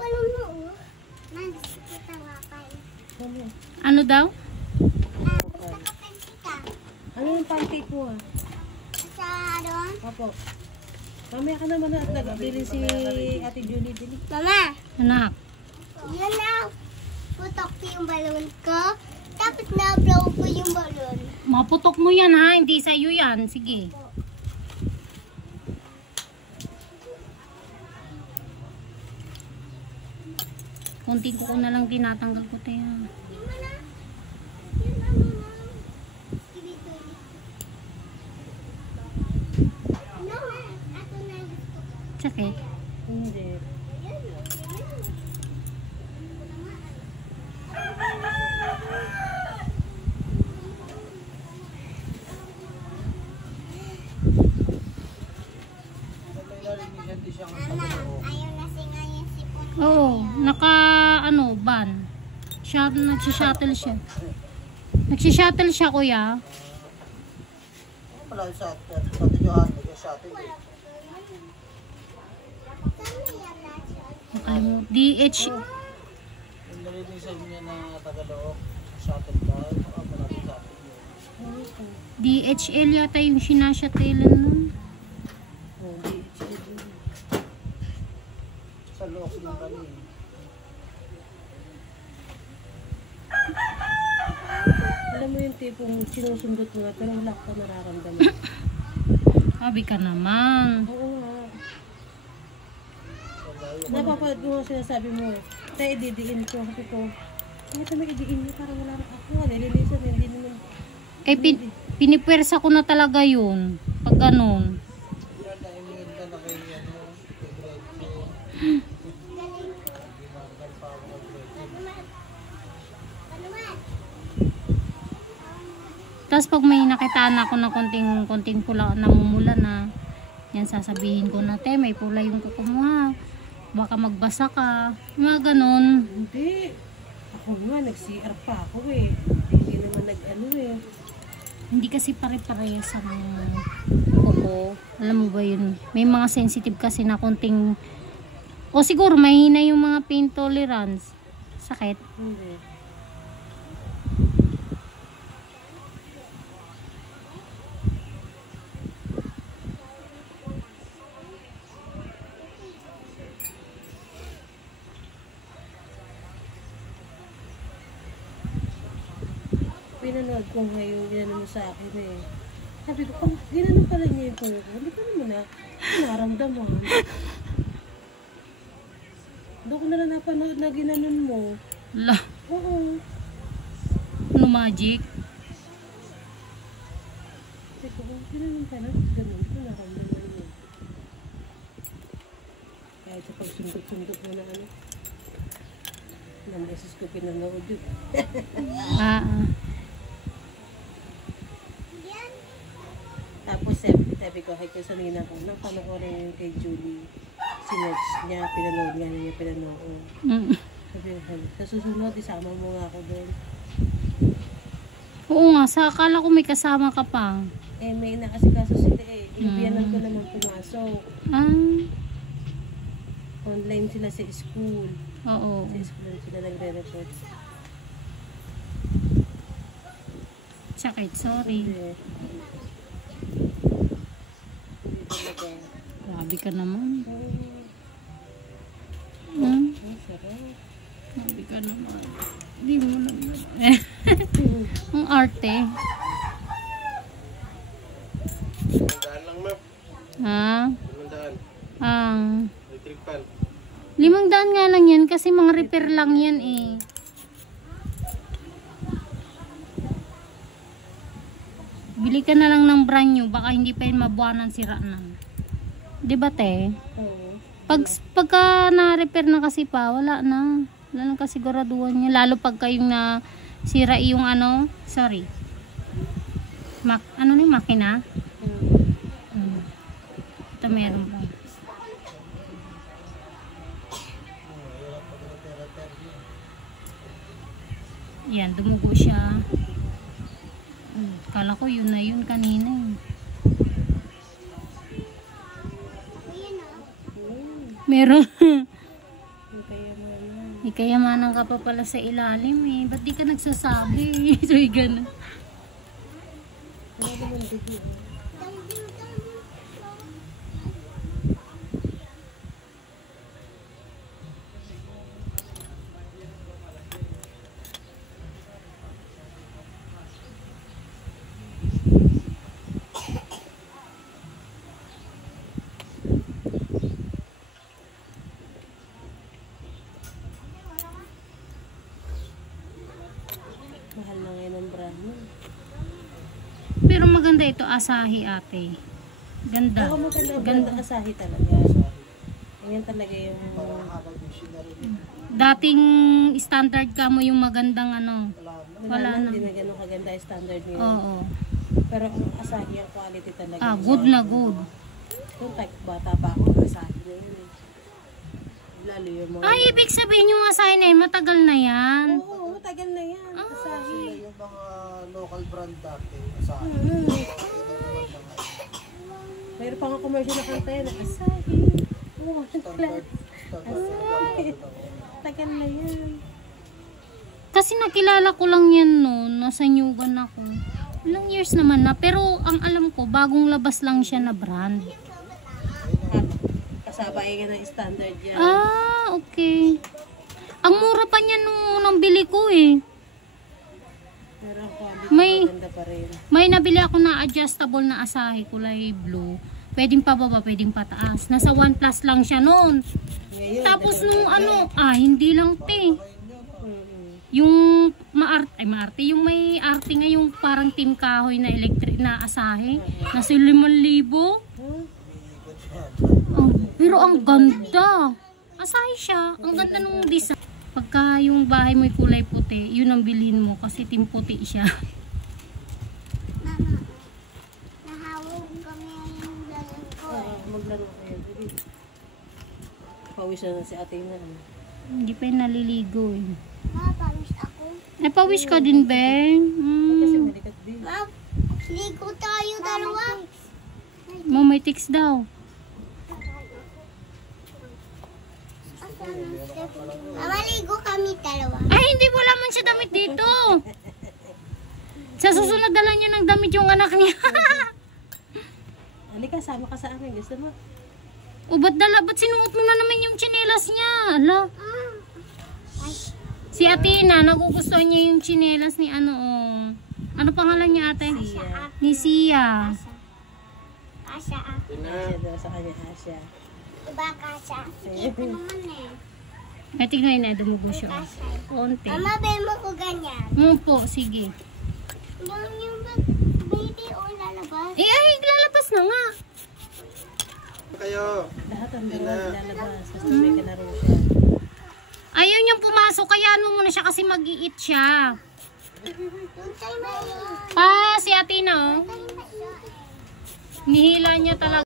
balon mo. Ano daw? Ano yung pancake mo ah? Sa doon? Opo. Mamaya ka naman at nag-bili si Ate Julie din. Mama, Anak. yun na. Putok ko yung balon ko. Tapos na-blow ko yung balon. Maputok mo yan ha, hindi sa'yo yan. Sige. Konting ko na lang tinatanggal ko tayo. Yun na. Yun na, mama. Dito. No, ato na gusto ko. Sakit. Hindi. Mama, ayaw na singa yung sipon. Oo, naka ano, ban. Nagsishuttle siya. Nagsishuttle siya, kuya. Wala sa Johan, sa atin. DH. Yung narinig sa inyo na Tagalog, shuttle ba? Malapit sa atin yun. DHL yata yung sinashuttlean nun. Sa loob ng kami. Alam mo yung tipong sinusundot mo na pero wala ka nararamdaman. Sabi ka naman. Oo nga. Napapanood mo nga sinasabi mo, tayo ididiin ko. Sabi ko, hindi kami idiin mo para wala rin ako. Nililisan, hindi naman. Eh, pinipwersa ko na talaga yun. Pag ganun. Yan na imingin ka na kay ano, kay Tapos pag may nakitaan ako na konting pula, namumula na, yan sasabihin ko na, te, may pula yung kuko mo ha. Baka magbasa ka. Mga ganun. Hindi. Ako nga, nag-CR pa ako eh. Hindi naman nag-ano eh. Hindi kasi pare-parehas ang kuko. Alam mo ba yun? May mga sensitive kasi na konting, o siguro mahina yung mga pain tolerance. Sakit. Hindi. Pinanood ko ngayon, ginano mo sa akin eh. Sabi ko, oh, ginano pala niya yung puno ko. Hindi ko naman na naramdaman. Doon ko na lang napanood na ginanon mo. La, Oo. ano magic? Sabi ko, oh, ginanon pala. Ganun ko, naramdaman niya. Kahit sa pagsundot-sundot mo na ano. Nang beses ko pinanood yun. Tapos sabi ko, hay ko sa nina ko, nang panoorin yung kay Julie, sinerch niya, pinanood nga niya, pinanood. Sabi ko, sa susunod, isama mo nga ako doon. Oo nga, sa akala ko may kasama ka pa. Eh, may inakasikaso sila eh. Ibiyanan ko naman pumasok. Online sila sa school. Oo. Sa school sila nagre-report. Sakit, sorry. Hindi. Talaga. Grabe ka naman. Ang sarap. Grabe ka naman. Hindi mo lang. Ang arte. Daan lang ma'am. Ha? 500. Ang Electric fan. 500 nga lang yan kasi mga repair lang yan eh. Bili ka na lang ng brand new, baka hindi pa yun mabuwanan sira na. Di ba te? Oo. Pagka na-repair na kasi pa, wala na. Wala na kasiguraduhan niya. Lalo pagka yung na sira yung ano, sorry. Ano na yung makina? Ito meron pa. Yan, dumugo siya. Kala ko yun na yun kanina eh. Meron. Kaya Di kayamanan ka pa pala sa ilalim eh. Ba't di ka nagsasabi? So, ganun. Wala naman dito. Mahal na ngayon ang brand mo. Pero maganda ito, Asahi ate. Ganda. Ako mo talaga, Ganda. Asahi talaga. Ganyan talaga yung... Dating standard ka mo yung magandang ano. Wala na. Hindi na ganun kaganda yung standard niya. Oo. Pero ang Asahi, ang quality talaga. Ah, good na good. Kung type bata pa ako, Asahi na yun eh. Lalo yung mga... Ay, ibig sabihin yung Asahi na yun, matagal na yan. Oo, matagal na yan. Asahi. Yung mga local brand dati, Asahi. Mayroon pa nga commercial na kanta yan. Asahi. Oo, Standard. tagal na yan. Kasi nakilala ko lang yan noon, nasa Nyugan ako. Ilang years naman na, pero ang alam ko, bagong labas lang siya na brand. Kasaba yan ang standard yan. Ah, okay. Ang mura pa niya nung nabili ko eh. Pero ang quality May- maganda pa rin. May nabili ako na adjustable na Asahi, kulay blue. Pwedeng pababa, pwedeng pataas. Nasa 1 plus lang siya noon. Ngayon, Tapos nung ano, hindi lang te. mm-mm. Yung maarte, yung may arte nga yung parang team kahoy na electric na Asahi. Nasa 5,000. Huh? Oh, pero ang ganda. Asahi siya. Ang ganda nung design. Pagka yung bahay mo kulay puti, yun ang bilhin mo kasi team puti siya. Mama, nahawag kami yung balon ko. Maglaro kayo. Dili. Pawis na si ate na. Hindi pa yung naliligo eh. Mapawis ako. Ay, pawish ka din, Ben. Kasi malikat din. Ma, ligo tayo dalawa. May tics daw. Mama, ligo kami dalawa. Ay, hindi, wala man siya damit dito. Sa susunod dala niya ng damit yung anak niya. Halika, sama ka sa amin. Gusto mo? O, ba't sinuot mo na naman yung tsinelas niya? Ala. Si Atina, nagugustuhan niya yung tsinelas ni ano, oh. Ano pangalan niya, ate? Siya. Ni Sia. Kasha ako. Asya daw sa kanya, Asya. Diba kasha? Ito naman eh. Ay, tignan na, dumugo siya. oh. Kasha. Konti. Mama, bayan mo ko ganyan. Po, sige. Yung baby o lalabas. Ay, lalabas na nga. Kayo. Lahat ang mga lalabas. Tapos may kalaro siya. Ayaw niyang pumasok, kaya ano muna siya kasi mag-i-eat siya. Tuntay mo yun. Pa, si Atina, oh. Tuntay mo yun. Nihila niya talaga.